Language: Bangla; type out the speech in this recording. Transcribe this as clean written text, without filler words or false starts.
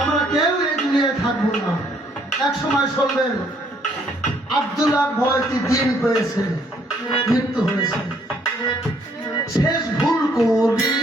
আমরা কেউ এই দুনিয়ায় থাকবো না। এক সময় শুনবেন আব্দুল্লাহ ভয়তি দিন পেয়েছে, মৃত্যু হয়েছে। শেষ ভুল করি